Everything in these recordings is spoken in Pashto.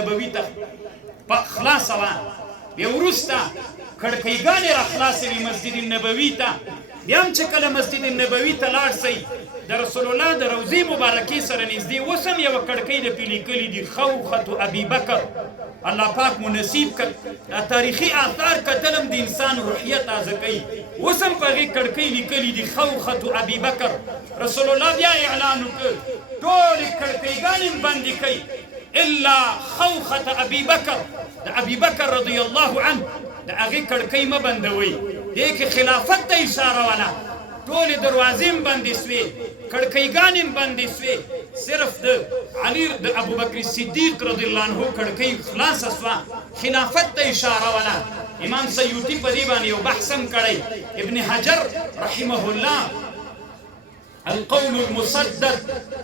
نبوي ته خلاصه وه بیا وروسته کړکیګانې را خلاصې وي مسجد نبوي ته بیا هم چې کله مسجد نبوي ته لاړ شئ د رسول الله د روضې مبارکې سره نږدې اوس هم یوه کړکۍ د پې لیکلي دي خوخة ابي بکر الله پاک مو نصیب کړ دا تاریخي آثار کتل هم د انسان روحیه تازه کوي اوس هم په هغې کړکۍ لیکلي دي خوخة ابي بکر رسول الله بیا اعلان وکړ ټولې کړکیګانې هم بندې کوي الا خوخة ابي بکر د ابي بکر رضی الله عنه د هغې کړکۍ مه بندوئ دې کې خلافت ته اشاره وله ټولې دروازې هم بندې سوې کړکیګانې هم بندې سوې صرف د علي د ابوبکر صدیق رضی الله عنه کړکۍ خلاصه سوه خلافت ته اشاره وله امام سیوطي په دې باندې یو بحث هم کړی ابن حجر رحمه الله القول المسدد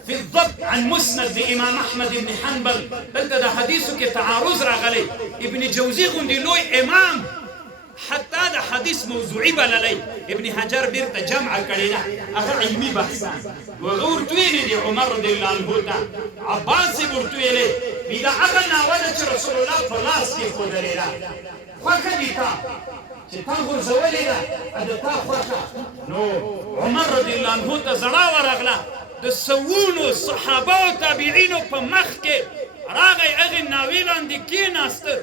في الضبط عن مسند لإمام أحمد بن حنبل دلته د حدیثو کې تعارض راغلی ابن جوزي غوندې لوی امام حتی د حدیث موضوعي بللی ابن حجر بیرته جمع کړې ده هغه علمي بحثان هغه ورته ویلي دي عمر رضی الله عنه ته عباس یې ورته ویلی وي دا هغه ناوه ده چې رسول الله په لاس کې ښودلې ده خوښه دي تا چې تا غورځولې ده د تا خوښه نو عمر رضی الله عنه ته زړه ورغله د سوونو صحابه او تابعینو په مخ کې راغی هغې ناوې لاندې کېناسته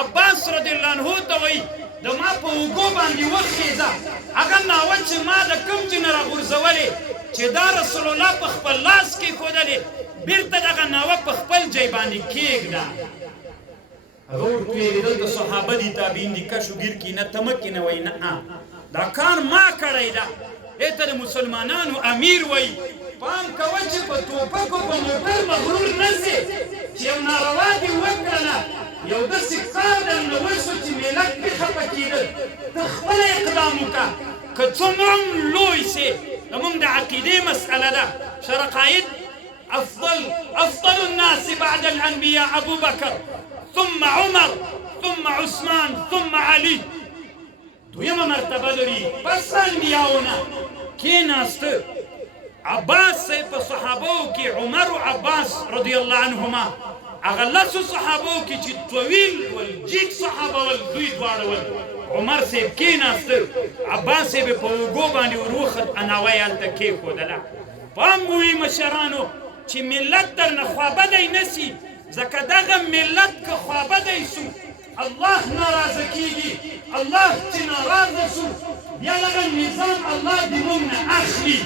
عباس رضی الله عنه ته وایي د ما په اوږو باندې وخېږه هغه ناوه چې ما د کوم ځای نه راغورځولې چې دا رسول الله په خپل لاس کې ښودلې بېرته دغه ناوه په خپل ځای باندې کېږده هغه ورته ویلې دلته صحابه دي تابعین دي کشو ګیر کښېنه ته مه کښېنه وایي نه دا کار ما کړی ده دې ته د مسلمانانو امیر وایي پام کوه چې په ټوپکو په موټر مغرور نه سې چې یو ناروا دې وکړله یو داسې کار درنه وشو چې ملت پرې خفه کېدل ته خپله اقدام وکړه که څومره هم لوی سې زموږ د عقیدې مسئله ده شرقاید افضل الناس بعد الانبیاء ابو بکر ثم عمر ثم عثمان ثم علي دویمه مرتبه لري پس انبیاونه کېناسته عباس صاحب په صحابو کې عمر و عباس رضی الله عنهما هغه لسو صحابو کې چې طویل ول جیګ صحابه ول دوی دواړه ول عمر صاحب کېناسته عباس صاحب په اوږو باندې وروخت اناوه یې هلته کېښودله پام ووي مشرانو چې ملت درنه خوابدی نه سي ځکه دغه ملت که خوابدی سو الله ناراضه کېږي الله چې ناراضه سو بیا دغه نظام الله د موږ نه اخلي